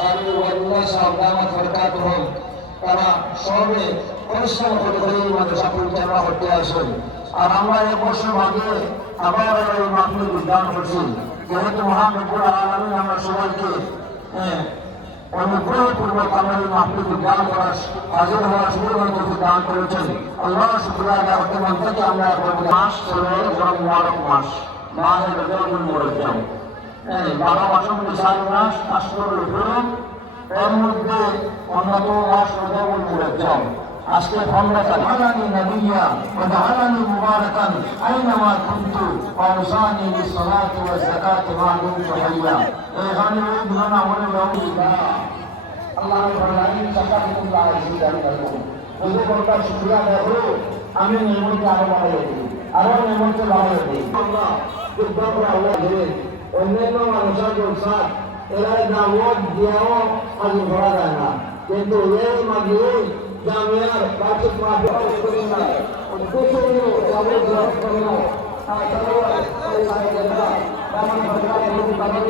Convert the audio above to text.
কালী ওয়াল্লাহ সাল্লামত বরকাতুহুম তারা সবে পরিশ্রম করে করে এই মাদ্রাসা পরিচালনা করতে আসেন। আর আমরা এক বছর আগে আবার এই মাহফিল উদ্যান করছি। যেহেতু মহানবুর আলমী আমরা আমরা আমরা মাস বারো মাসের চার মাস আশ্রমের উপরে এর মধ্যে অন্যতম মাস রজবুল মুরজ্জম। আজকে ফন্ডা জালানি নবিয়া ওয়া জালানি মুবারাকান আইনামা কুনতু ওয়া উসানি বিসসালাতি ওয়া এখানে ওই ধরনা মনে রাখুন আল্লাহ ফরমানি সাকাতুকুম লা ইয়াজিদানি লাকুম বুঝে বলতা শুকরিয়া দেখো আমি নিয়মকে আরও আল্লাহ দুর্গা করে দেবেন অন্যান্য মানুষের জলসা এরা দাওয়াত দিয়েও হাজির করা যায় না কিন্তু এই মাঝে জামিয়ার বার্ষিক মাহফিল করি না উদ্দেশ্যনীয় তাদের গ্রহণ করি না তারা এই সাইকেলটা তেমন ঘটনা এবং তাদের